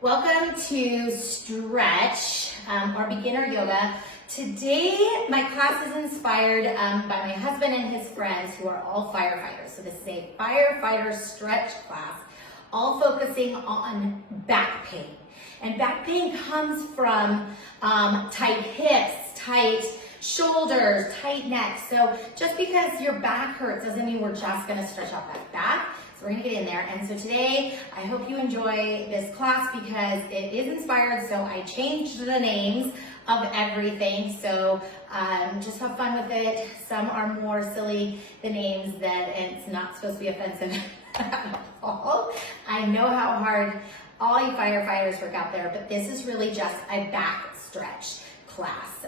Welcome to Stretch, or Beginner Yoga. Today, my class is inspired by my husband and his friends who are all firefighters. So this is a firefighter stretch class, all focusing on back pain. And back pain comes from tight hips, tight shoulders, tight neck. So just because your back hurts doesn't mean we're just gonna stretch out that back. So we're gonna get in there. And so today, I hope you enjoy this class because it is inspired. So I changed the names of everything. So just have fun with it. Some are more silly, the names that it's not supposed to be offensive at all. I know how hard all you firefighters work out there, but this is really just a back stretch class.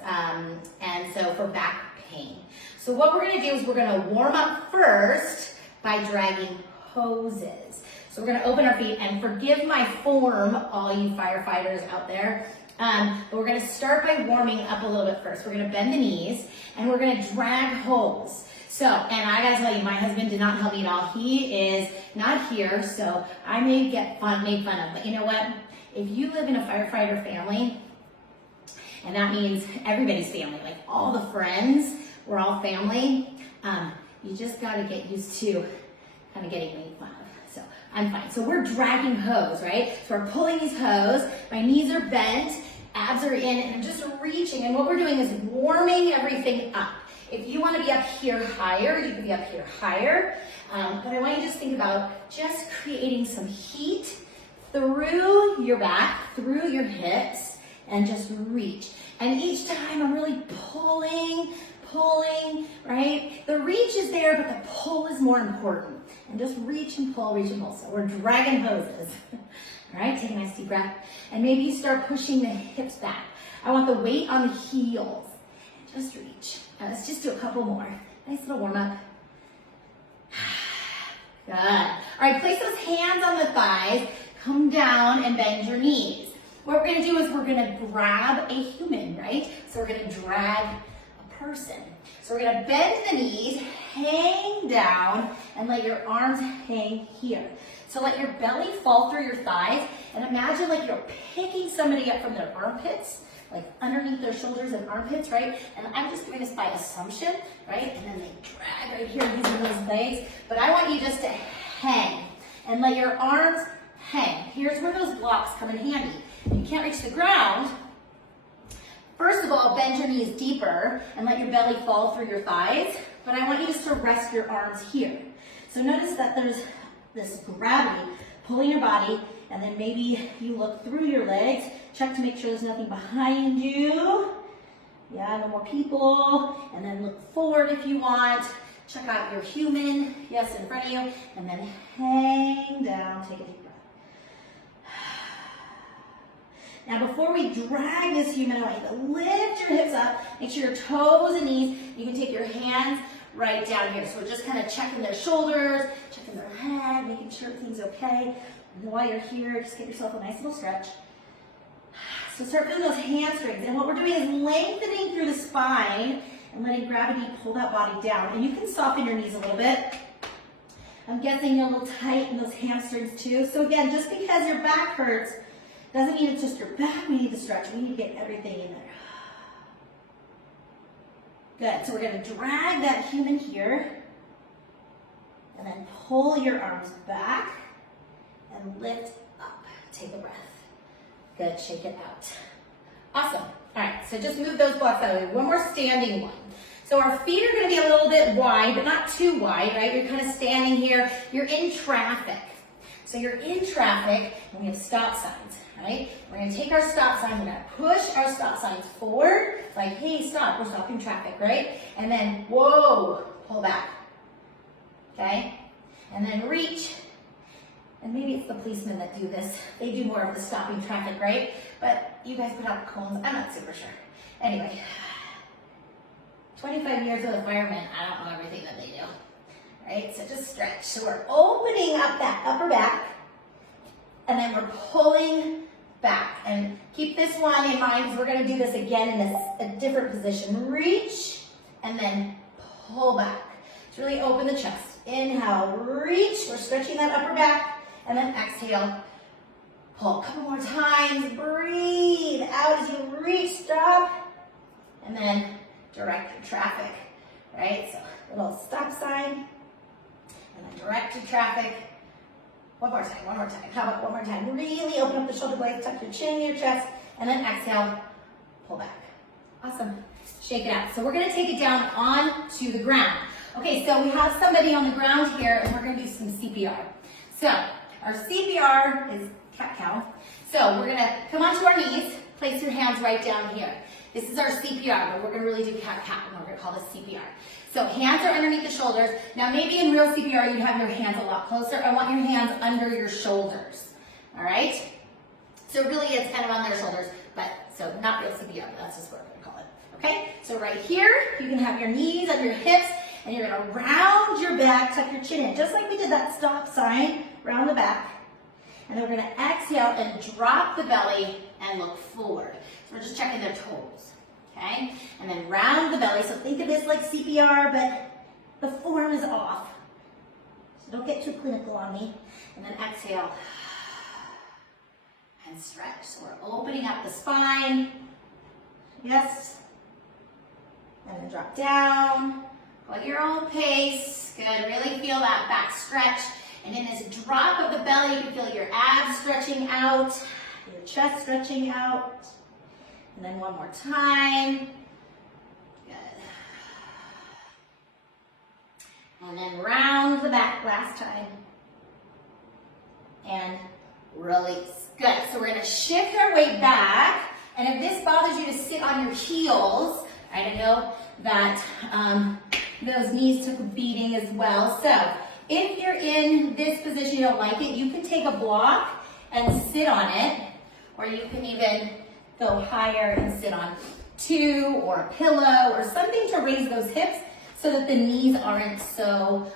And so for back pain. So what we're gonna do is we're gonna warm up first by dragging hoses. So we're gonna open our feet, and forgive my form, all you firefighters out there, but we're gonna start by warming up a little bit first. We're gonna bend the knees, and we're gonna drag hose. So, and I gotta tell you, my husband did not help me at all. He is not here, so I may get made fun of, but you know what? If you live in a firefighter family, and that means everybody's family, like all the friends, we're all family, you just gotta get used to kind of getting made fun of. So I'm fine. So we're dragging hose, right? So we're pulling these hose, my knees are bent, abs are in, and I'm just reaching. And what we're doing is warming everything up. If you want to be up here higher, you can be up here higher. But I want you to just think about just creating some heat through your back, through your hips, and just reach. And each time I'm really pulling, right? The reach is there, but the pull is more important. And just reach and pull, reach and pull. So we're dragging hoses. All right, take a nice deep breath. And maybe you start pushing the hips back. I want the weight on the heels. And just reach. Let's just do a couple more. Nice little warm up. Good. All right, place those hands on the thighs. Come down and bend your knees. What we're gonna do is we're gonna grab a human, right? So we're gonna drag a person. So we're gonna bend the knees, hang down, and let your arms hang here. So let your belly fall through your thighs, and imagine like you're picking somebody up from their armpits, like underneath their shoulders and armpits, right? And I'm just doing this by assumption, right? And then they drag right here using those legs. But I want you just to hang and let your arms hang. Here's where those blocks come in handy. If you can't reach the ground, first of all, bend your knees deeper and let your belly fall through your thighs. But I want you just to rest your arms here. So notice that there's this gravity pulling your body, and then maybe you look through your legs, check to make sure there's nothing behind you. Yeah, no more people. And then look forward if you want. Check out your human, yes, in front of you. And then hang down, take a deep breath. Now before we drag this human away, lift your hips up, make sure your toes and knees, you can take your hands right down here. So we're just kind of checking their shoulders, checking their head, making sure everything's okay. And while you're here, just get yourself a nice little stretch. So start feeling those hamstrings. And what we're doing is lengthening through the spine and letting gravity pull that body down. And you can soften your knees a little bit. I'm guessing you're a little tight in those hamstrings too. So again, just because your back hurts doesn't mean it's just your back. We need to stretch. We need to get everything in there. Good. So we're going to drag that human here and then pull your arms back and lift up. Take a breath. Good. Shake it out. Awesome. All right. So just move those blocks out of the way. One more standing one. So our feet are going to be a little bit wide, but not too wide, right? You're kind of standing here. You're in traffic. So you're in traffic and we have stop signs, right? We're gonna take our stop sign, we're gonna push our stop signs forward, like, hey, stop, we're stopping traffic, right? And then, whoa, pull back, okay? And then reach, and maybe it's the policemen that do this. They do more of the stopping traffic, right? But you guys put out cones, I'm not super sure. Anyway, 25 years as a fireman, I don't know everything that they do. Right, so just stretch. So we're opening up that upper back, and then we're pulling back. And keep this one in mind because we're going to do this again in a different position. Reach, and then pull back. To really open the chest. Inhale, reach. We're stretching that upper back, and then exhale, Pull a couple more times. Breathe out as you reach, stop. And then direct your traffic, right? So little stop sign. And then direct your traffic. One more time, one more time. How about one more time? Really open up the shoulder blades, tuck your chin in your chest, and then exhale, pull back. Awesome. Shake it out. So we're gonna take it down onto the ground. Okay, so we have somebody on the ground here, and we're gonna do some CPR. So our CPR is cat-cow. So we're gonna come onto our knees, place your hands right down here. This is our CPR, but we're gonna really do cat-cow, and we're gonna call this CPR. So hands are underneath the shoulders. Now maybe in real CPR you'd have your hands a lot closer. I want your hands under your shoulders, all right? So really it's kind of on their shoulders, but so not real CPR, but that's just what we're gonna call it, okay? So right here, you can have your knees under your hips, and you're gonna round your back, tuck your chin in, just like we did that stop sign, round the back. And then we're gonna exhale and drop the belly and look forward. So we're just checking their toes, okay? And then round the belly, so think of this like CPR, but the form is off. So don't get too clinical on me. And then exhale and stretch. So we're opening up the spine. Yes. And then drop down. Go at your own pace. Good, really feel that back stretch. And in this drop of the belly, you can feel your abs stretching out, your chest stretching out. And then one more time. Good. And then round the back last time. And release. Good. So we're going to shift our weight back. And if this bothers you to sit on your heels, right, I know that those knees took a beating as well. So if you're in this position, you don't like it, you can take a block and sit on it, or you can even go higher and sit on two or a pillow or something to raise those hips so that the knees aren't so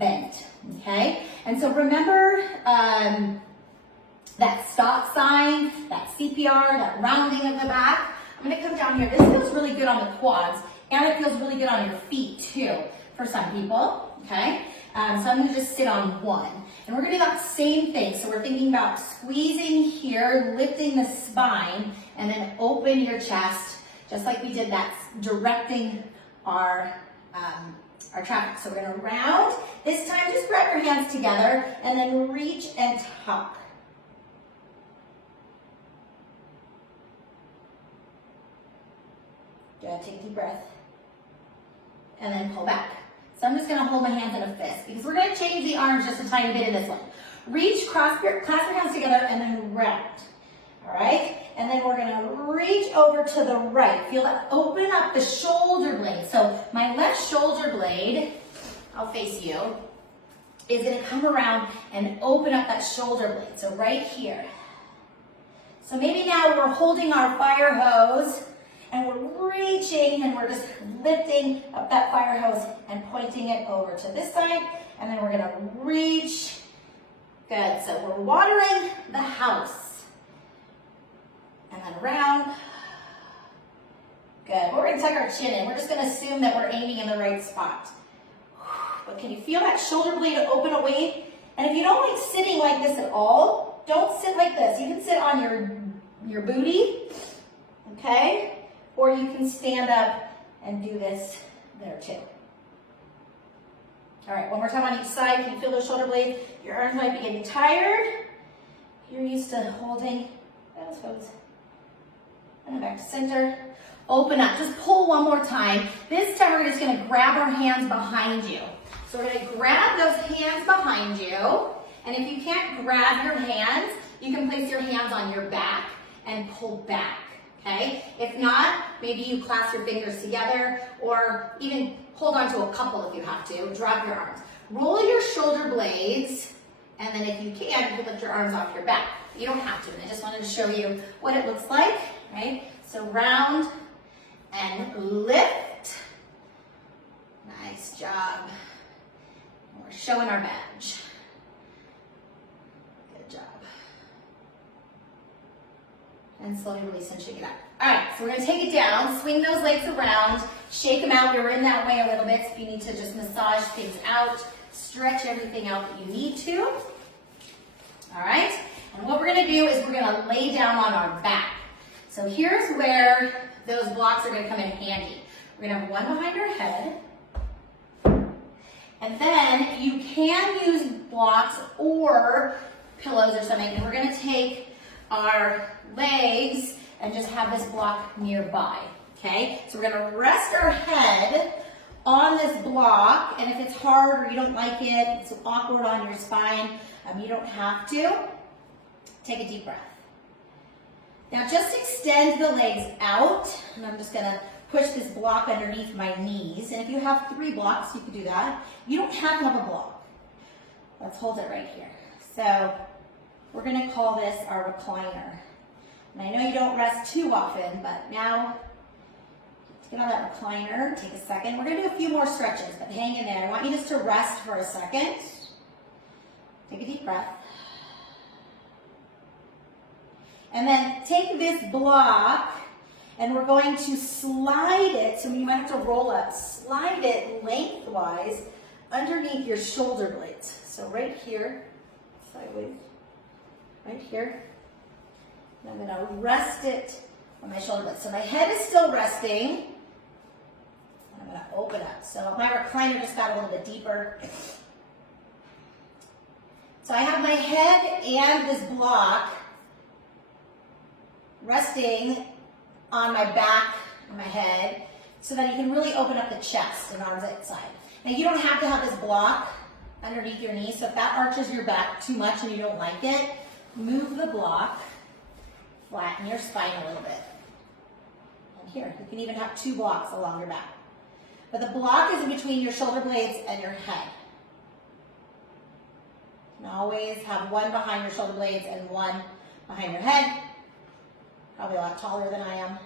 bent, okay? And so remember that stop sign, that CPR, that rounding of the back. I'm gonna come down here. This feels really good on the quads, and it feels really good on your feet too, for some people, okay? So I'm gonna just sit on one. And we're gonna do that same thing. So we're thinking about squeezing here, lifting the spine, and then open your chest, just like we did that, directing our traffic. So we're gonna round. This time, just grab your hands together, and then reach and tuck. Good, take a deep breath. And then pull back. So I'm just gonna hold my hands in a fist because we're gonna change the arms just a tiny bit in this one. Reach, clasp your hands together, and then round. All right? And then we're gonna reach over to the right. Feel that, open up the shoulder blade. So my left shoulder blade, I'll face you, is gonna come around and open up that shoulder blade. So right here. So maybe now we're holding our fire hose, and we're reaching and we're just lifting up that fire hose and pointing it over to this side. And then we're gonna reach. Good, so we're watering the house. And then around. Good, we're gonna tuck our chin in. We're just gonna assume that we're aiming in the right spot. But can you feel that shoulder blade open away? And if you don't like sitting like this at all, don't sit like this. You can sit on your booty, okay? Or you can stand up and do this there too. All right, one more time on each side. Can you feel those shoulder blades? Your arms might be getting tired. You're used to holding those hooks. And then back to center. Open up, just pull one more time. This time we're just gonna grab our hands behind you. So we're gonna grab those hands behind you. And if you can't grab your hands, you can place your hands on your back and pull back. Okay? If not, maybe you clasp your fingers together or even hold on to a couple if you have to. Drop your arms. Roll your shoulder blades, and then if you can, you can lift your arms off your back. You don't have to, and I just wanted to show you what it looks like, right? So round and lift. Nice job. And we're showing our badge. Good job. And slowly release and shake it out. All right, so we're gonna take it down, swing those legs around, shake them out. We were in that way a little bit, so you need to just massage things out, stretch everything out that you need to. All right, And what we're gonna do is we're gonna lay down on our back. So here's where those blocks are gonna come in handy. We're gonna have one behind our head. And then you can use blocks or pillows or something, and we're gonna take our legs and just have this block nearby, okay? So we're gonna rest our head on this block, and if it's hard or you don't like it, it's awkward on your spine, you don't have to. Take a deep breath. Now just extend the legs out, and I'm just gonna push this block underneath my knees. And if you have 3 blocks, you can do that. You don't have to have a block. Let's hold it right here. So we're gonna call this our recliner. And I know you don't rest too often, but now let's get on that recliner. Take a second. We're gonna do a few more stretches, but hang in there. I want you just to rest for a second. Take a deep breath. And then take this block and we're going to slide it, so you might have to roll up, slide it lengthwise underneath your shoulder blades. So right here, sideways, right here. And I'm gonna rest it on my shoulder blades. So my head is still resting. And I'm gonna open up. So my recliner just got a little bit deeper. So I have my head and this block resting on my back and my head so that you can really open up the chest and arms outside. Now you don't have to have this block underneath your knee, so if that arches your back too much and you don't like it, move the block, flatten your spine a little bit. And here, you can even have 2 blocks along your back. But the block is in between your shoulder blades and your head. You can always have one behind your shoulder blades and one behind your head. Probably a lot taller than I am.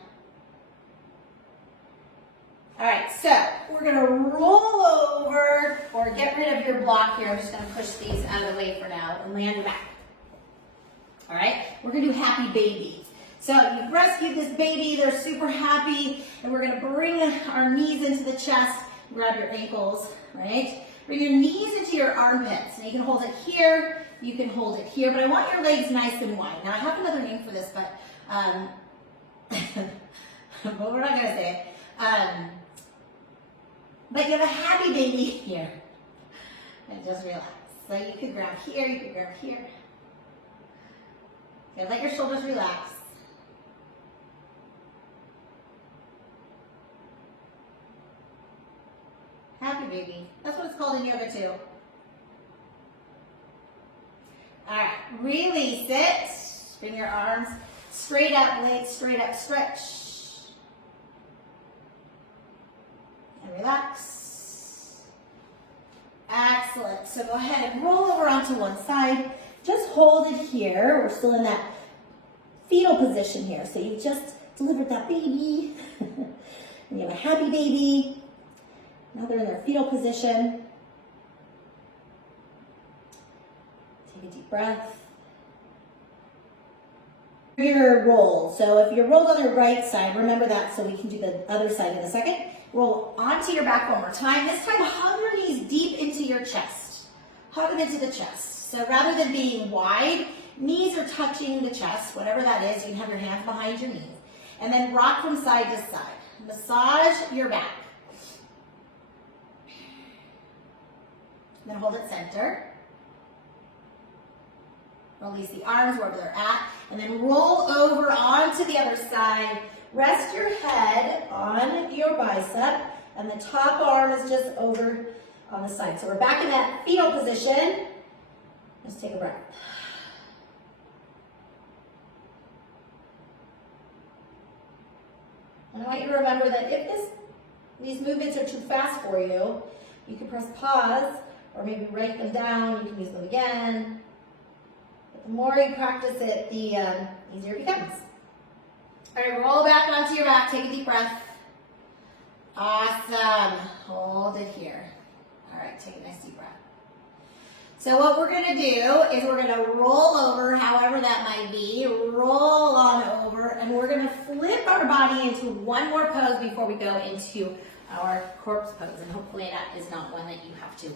All right, so we're gonna roll over or get rid of your block here. I'm just gonna push these out of the way for now and lay on your back. All right, we're gonna do happy baby. So you've rescued this baby, they're super happy, and we're gonna bring our knees into the chest, grab your ankles, right? Bring your knees into your armpits. And you can hold it here, you can hold it here, but I want your legs nice and wide. Now I have another name for this, but but we're not gonna say it. But you have a happy baby here. And just relax. So you can grab here, you can grab here. Okay, let your shoulders relax. Happy baby. That's what it's called in yoga too. All right, release it. Bring your arms straight up, legs straight up, stretch. And relax. Excellent. So go ahead and roll over onto one side. Just hold it here. We're still in that fetal position here. So you just delivered that baby. And you have a happy baby. Now they're in their fetal position. Take a deep breath. Your roll. So if you're rolled on the right side, remember that so we can do the other side in a second. Roll onto your back one more time. This time, hug your knees deep into your chest. Hug them into the chest. So rather than being wide, knees are touching the chest, whatever that is. You can have your hands behind your knees. And then rock from side to side. Massage your back. Then hold it center. Release the arms wherever they're at. And then roll over onto the other side. Rest your head on your bicep. And the top arm is just over on the side. So we're back in that fetal position. Just take a breath. And I want you to remember that if these movements are too fast for you, you can press pause or maybe write them down. You can use them again. But the more you practice it, the easier it becomes. All right, roll back onto your back. Take a deep breath. Awesome. Hold it here. All right, take a nice deep breath. So what we're going to do is we're going to roll over, however that might be, roll on over, and we're going to flip our body into one more pose before we go into our corpse pose. And hopefully that is not one that you have to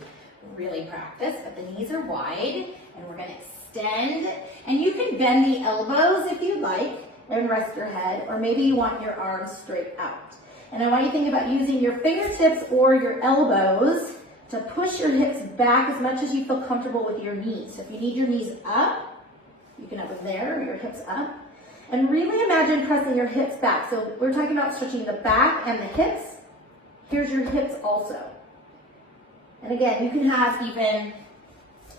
really practice, but the knees are wide, and we're going to extend, and you can bend the elbows if you'd like and rest your head, or maybe you want your arms straight out. And I want you to think about using your fingertips or your elbows to push your hips back as much as you feel comfortable with your knees. So if you need your knees up, you can have them there, or your hips up. And really imagine pressing your hips back. So we're talking about stretching the back and the hips. Here's your hips also. And again, you can have even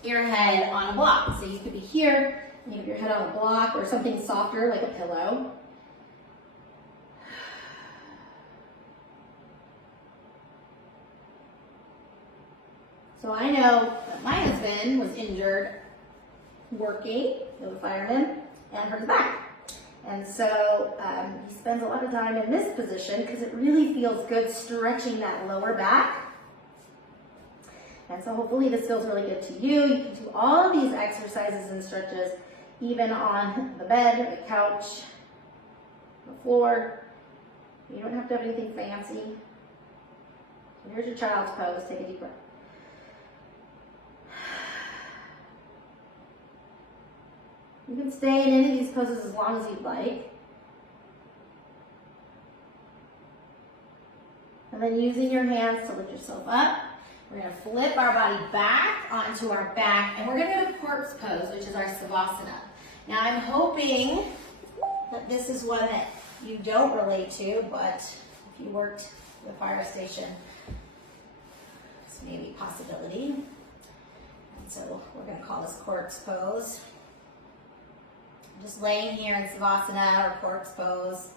your head on a block. So you could be here, and you have your head on a block or something softer like a pillow. So I know that my husband was injured working, he was a fireman, and hurt his back. And so he spends a lot of time in this position because it really feels good stretching that lower back. And so hopefully this feels really good to you. You can do all of these exercises and stretches even on the bed, the couch, the floor. You don't have to have anything fancy. Here's your child's pose. Take a deep breath. You can stay in any of these poses as long as you'd like. And then using your hands to lift yourself up. We're going to flip our body back onto our back, and we're going to do a corpse pose, which is our savasana. Now I'm hoping that this is one that you don't relate to, but if you worked at the fire station, this may be a possibility. And so we're going to call this corpse pose. Just laying here in savasana or corpse pose,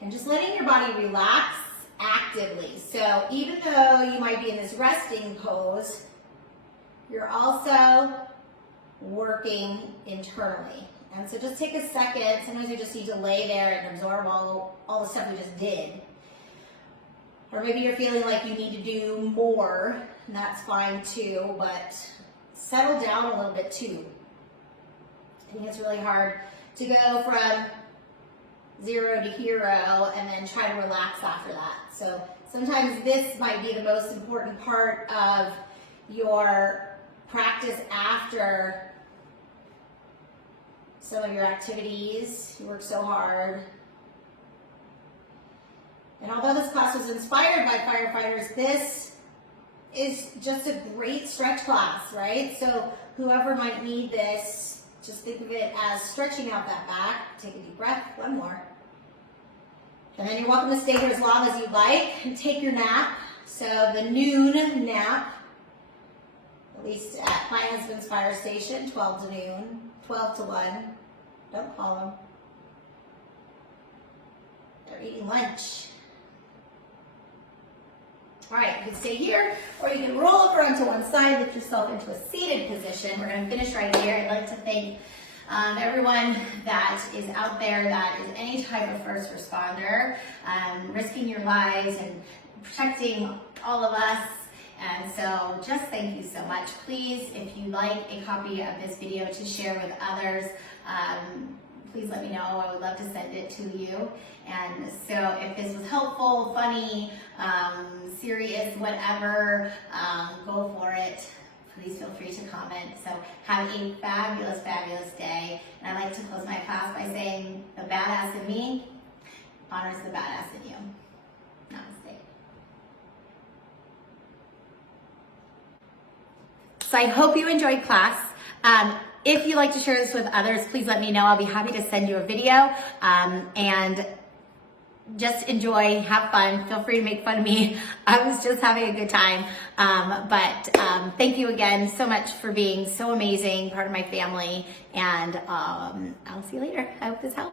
and just letting your body relax actively. So even though you might be in this resting pose, you're also working internally. And so just take a second. Sometimes you just need to lay there and absorb all the stuff we just did. Or maybe you're feeling like you need to do more, and that's fine too, but settle down a little bit too. I think it's really hard to go from 0 to hero and then try to relax after that. So sometimes this might be the most important part of your practice after some of your activities. You work so hard. And although this class was inspired by firefighters, this is just a great stretch class, right? So whoever might need this, just think of it as stretching out that back. Take a deep breath, one more. And then you're welcome to stay here as long as you'd like and take your nap. So the noon nap, at least at my husband's fire station, 12 to noon, 12 to 1. Don't call them. They're eating lunch. All right, you can stay here, or you can roll over onto one side, lift yourself into a seated position. We're going to finish right here. I'd like to thank everyone that is out there that is any type of first responder, risking your lives and protecting all of us. And so just thank you so much. Please, if you'd like a copy of this video to share with others, please let me know. I would love to send it to you. And so if this was helpful, funny, serious, whatever, go for it. Please feel free to comment. So have a fabulous, fabulous day. And I'd like to close my class by saying the badass in me honors the badass in you. Namaste. So I hope you enjoyed class. If you'd like to share this with others, please let me know. I'll be happy to send you a video. And just enjoy, have fun. Feel free to make fun of me. I was just having a good time. Thank you again so much for being so amazing, part of my family. And I'll see you later. I hope this helps.